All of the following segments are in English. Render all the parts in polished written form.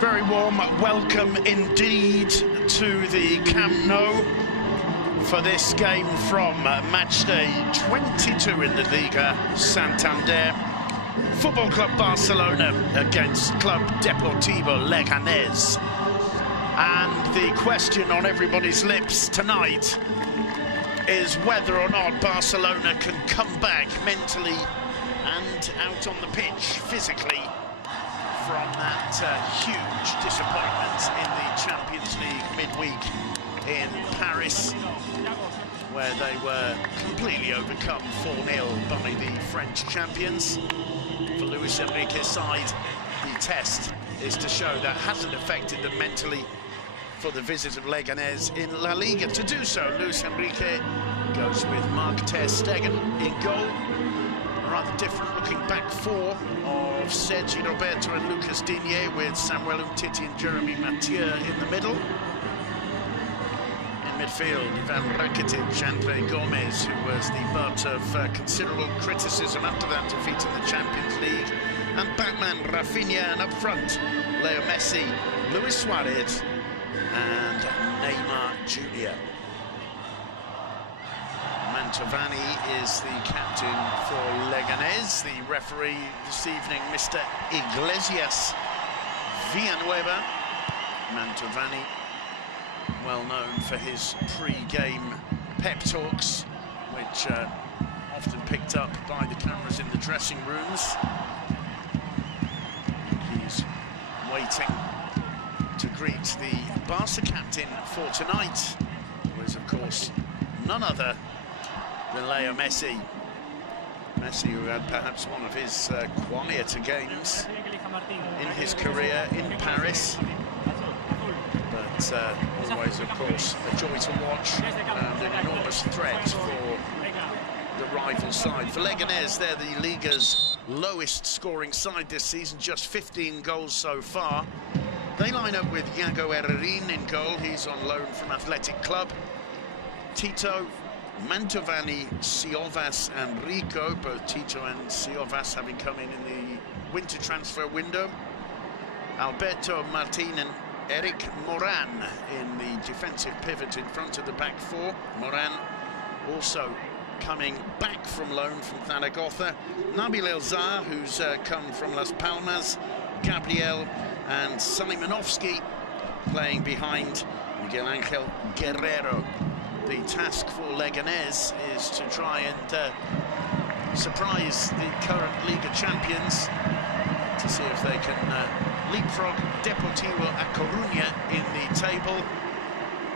Very warm welcome indeed to the Camp Nou for this game from matchday 22 in the Liga Santander. Football Club Barcelona against Club Deportivo Leganés. And the question on everybody's lips tonight is whether or not Barcelona can come back mentally and out on the pitch physically from that huge disappointment in the Champions League midweek in Paris, where they were completely overcome 4-0 by the French champions. For Luis Enrique's side, the test is to show that hasn't affected them mentally for the visit of Leganés in La Liga. To do so, Luis Enrique goes with Marc ter Stegen in goal. A rather different looking back four of Sergi Roberto and Lucas Digne, with Samuel Umtiti and Jeremy Mathieu in the middle. In midfield, Ivan Rakitic, Andre Gomez, who was the butt of considerable criticism after that defeat in the Champions League, and Batman Rafinha, and up front, Leo Messi, Luis Suarez and Neymar Jr. Mantovani is the captain for Leganés. The referee this evening, Mr. Iglesias Villanueva. Mantovani, well known for his pre-game pep talks, which are often picked up by the cameras in the dressing rooms. He's waiting to greet the Barca captain for tonight, who is, of course, none other than Leo Messi. Messi, who had perhaps one of his quieter games in his career in Paris, but always, of course, a joy to watch and an enormous threat for the rival side. For Leganés, they're the Liga's lowest scoring side this season, just 15 goals so far. They line up with Iago Herrerín in goal. He's on loan from Athletic Club. Tito, Mantovani, Siovas and Rico, both Tito and Siovas having come in the winter transfer window. Alberto Martin and Eric Moran in the defensive pivot in front of the back four. Moran also coming back from loan from Zaragoza. Nabil Elzar, who's come from Las Palmas. Gabriel and Simonovsky playing behind Miguel Angel Guerrero. The task for Leganés is to try and surprise the current Liga champions, to see if they can leapfrog Deportivo A Coruña in the table.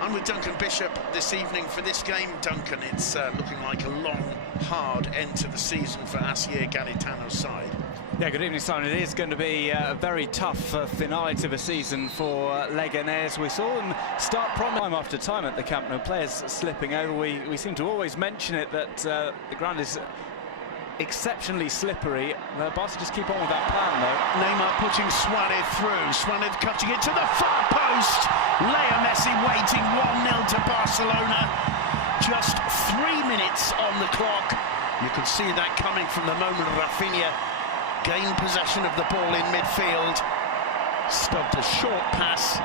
I'm with Duncan Bishop this evening for this game. Duncan, it's looking like a long, hard end to the season for Asier Garitano's side. Yeah, good evening, Simon. It is going to be a very tough finale to the season for Leganés. We saw them start time after time at the Camp Nou, players slipping over. We seem to always mention it, that the ground is exceptionally slippery. Barca just keep on with that plan, though. Neymar putting Suarez through. Suarez cutting it to the far post. Leo Messi waiting 1-0 to Barcelona. Just 3 minutes on the clock. You can see that coming from the moment Rafinha gained possession of the ball in midfield, stubbed a short pass,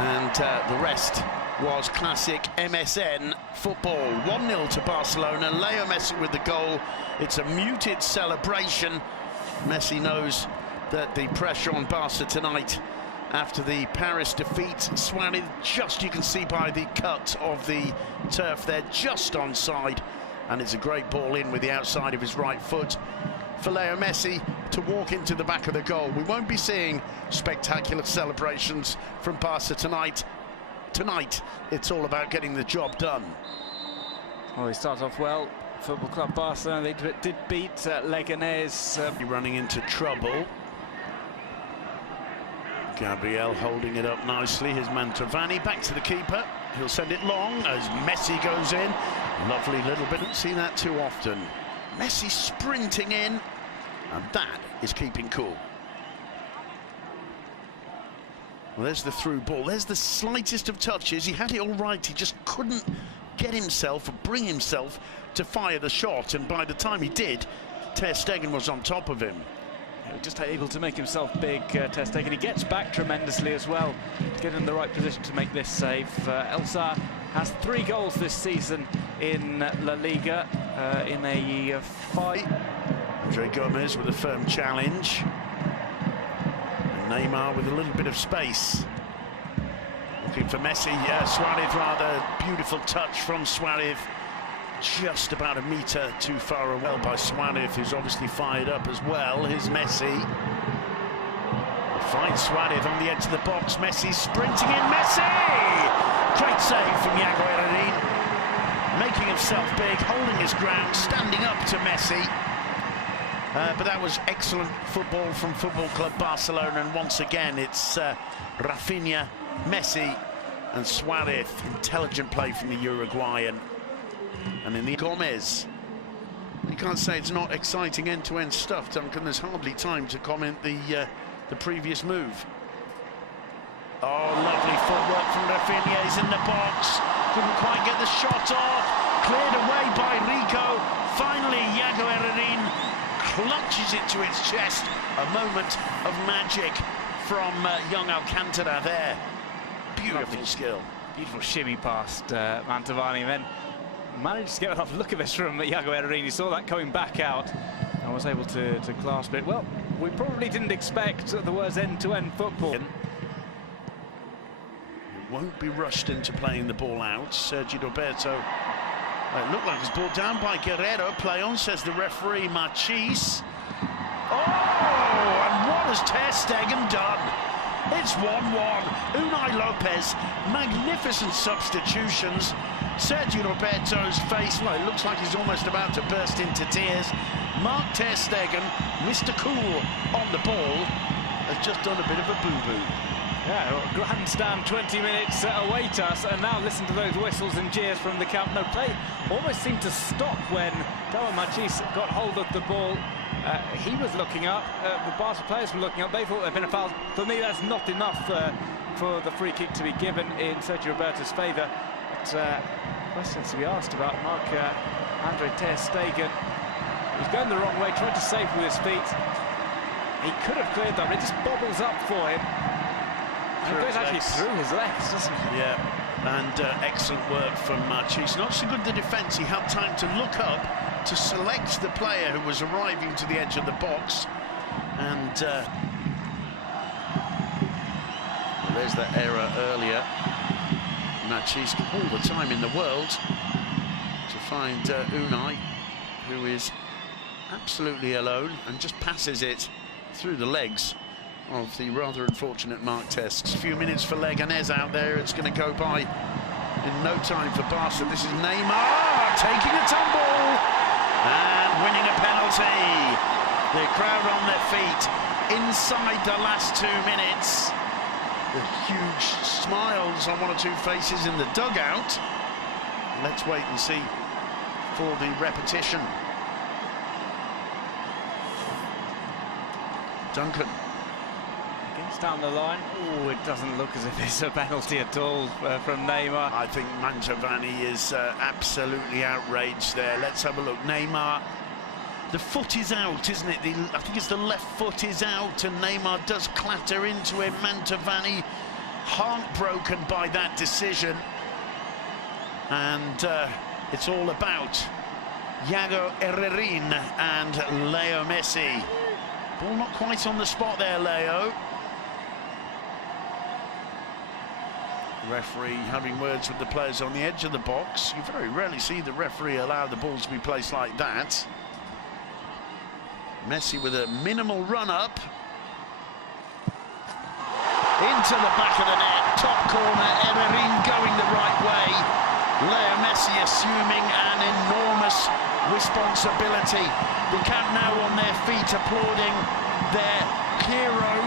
and the rest was classic MSN football. 1-0 to Barcelona. Leo Messi with the goal. It's a muted celebration. Messi knows that the pressure on Barca tonight after the Paris defeat. Suarez, just, you can see by the cut of the turf, they're just onside, and it's a great ball in with the outside of his right foot for Leo Messi to walk into the back of the goal. We won't be seeing spectacular celebrations from Barca tonight. Tonight, it's all about getting the job done. Well, he starts off well. Football Club Barcelona, they did beat Leganés. Running into trouble. Gabriel holding it up nicely. Here's Mantovani, back to the keeper. He'll send it long as Messi goes in. Lovely little bit. Don't see that too often. Messi sprinting in, and that is keeping cool. Well, there's the through ball. There's the slightest of touches. He had it all right. He just couldn't get himself or bring himself to fire the shot. And by the time he did, ter Stegen was on top of him. Just able to make himself big, Ter Stegen. He gets back tremendously as well to get in the right position to make this save. Elsa has 3 goals this season in La Liga in a fight. Andre Gomez with a firm challenge. And Neymar with a little bit of space. Looking for Messi. Suarez, rather beautiful touch from Suarez. Just about a metre too far away by Suarez, who's obviously fired up as well. Here's Messi. Finds Suarez on the edge of the box. Messi sprinting in. Messi! Great save from Iago Herrerín. Making himself big, holding his ground, standing up to Messi. But that was excellent football from Football Club Barcelona. And once again, it's Rafinha, Messi and Suarez. Intelligent play from the Uruguayan. And in the Gomez, you can't say it's not exciting end-to-end stuff, Duncan. There's hardly time to comment the previous move. Oh, lovely footwork from Rafinha. He's in the box. Couldn't quite get the shot off. Cleared away by Rico. Finally, Iago Herrerín clutches it to its chest. A moment of magic from young Alcantara there. Beautiful skill. Beautiful shimmy past Mantovani, and then managed to get enough look at this from Iago Herrerín. He saw that coming back out and was able to clasp it. Well, we probably didn't expect the words end-to-end football. It won't be rushed into playing the ball out. Sergio Roberto, it looked like it was brought down by Guerrero. Play on, says the referee, Machis. Oh, and what has Ter Stegen done? It's 1-1. Unai Lopez, magnificent substitutions. Sergio Roberto's face, well, it looks like he's almost about to burst into tears. Mark Ter Stegen, Mr. Cool on the ball, has just done a bit of a boo-boo. Yeah, grandstand 20 minutes await us, and now listen to those whistles and jeers from the Camp Nou. Play almost seemed to stop when Machis got hold of the ball. He was looking up, the Barca players were looking up, they thought there'd been a foul. For me, that's not enough for the free kick to be given in Sergio Roberto's favour. But questions to be asked about Marc-Andre Ter Stegen. He was going the wrong way, trying to save with his feet. He could have cleared that, but it just bobbles up for him. And it goes actually through his legs, doesn't it? Yeah, and excellent work from Machis. Not so good the defence. He had time to look up to select the player who was arriving to the edge of the box. And well, there's that error earlier. Machis all the time in the world to find Unai, who is absolutely alone and just passes it through the legs of the rather unfortunate Marc Ter Stegen. A few minutes for Leganés out there. It's going to go by in no time for Barca. This is Neymar taking a tumble and winning a penalty. The crowd on their feet inside the last 2 minutes. The huge smiles on one or two faces in the dugout. Let's wait and see for the repetition. Duncan. Gets down the line. Oh, it doesn't look as if it's a penalty at all from Neymar. I think Mantovani is absolutely outraged there. Let's have a look. Neymar, the foot is out, isn't it? I think it's the left foot is out, and Neymar does clatter into him. Mantovani, heartbroken by that decision. And it's all about Iago Herrerín and Leo Messi. Ball not quite on the spot there, Leo. Referee having words with the players on the edge of the box. You very rarely see the referee allow the ball to be placed like that. Messi with a minimal run-up. Into the back of the net, top corner, Herrerín going the right way. Leo Messi assuming an enormous responsibility. The Camp Nou on their feet applauding their hero.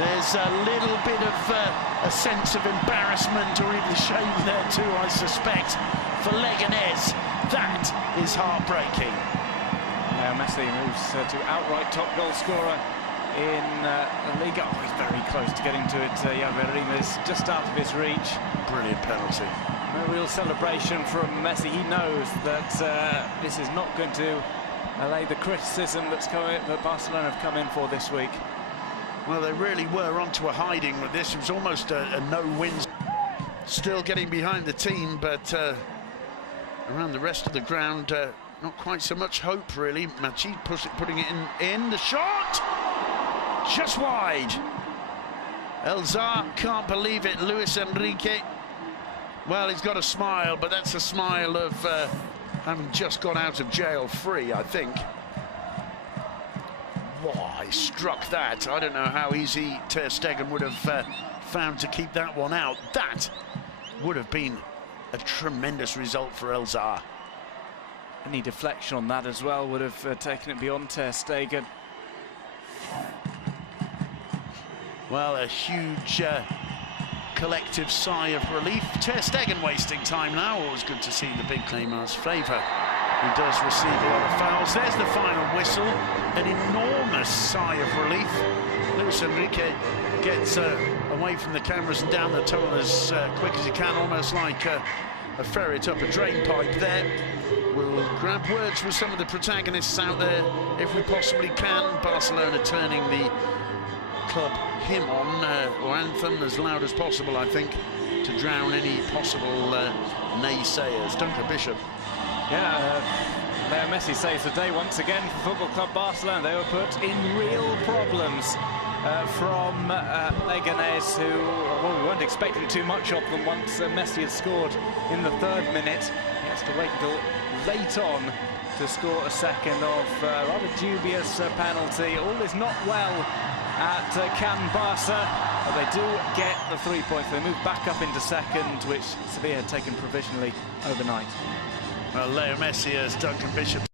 There's a little bit of a sense of embarrassment or even shame there too, I suspect, for Leganés. That is heartbreaking. Messi moves to outright top goal scorer in La Liga. Oh, he's very close to getting to it. Iago Herrerín is just out of his reach. Brilliant penalty. No real celebration from Messi. He knows that this is not going to allay the criticism that Barcelona have come in for this week. Well, they really were onto a hiding with this. It was almost a no-win. Still getting behind the team, but around the rest of the ground, not quite so much hope, really. Majid putting it in. The shot! Just wide. Elzar can't believe it. Luis Enrique, well, he's got a smile, but that's a smile of having just got out of jail free, I think. Wow, he struck that. I don't know how easy Ter Stegen would have found to keep that one out. That would have been a tremendous result for Elzar. Any deflection on that as well would have taken it beyond Ter Stegen. Well, a huge collective sigh of relief. Ter Stegen wasting time now. Always good to see the big Neymar's favour, who does receive a lot of fouls. There's the final whistle. An enormous sigh of relief. Luis Enrique gets away from the cameras and down the tunnel as quick as he can, almost like a ferret up a drain pipe there. We'll grab words with some of the protagonists out there if we possibly can. Barcelona turning the club hymn on, or anthem, as loud as possible, I think, to drown any possible naysayers. Duncan Bishop. Yeah, Leo Messi saves the day once again for Football Club Barcelona. They were put in real problems from Leganés, who, well, we weren't expecting too much of them once Messi had scored in the 3rd minute. He has to wait until late on to score a second of rather dubious penalty. All is not well at Can Barca, but they do get the 3 points. They move back up into second, which Sevilla had taken provisionally overnight. Well, Leo Messi as Duncan Bishop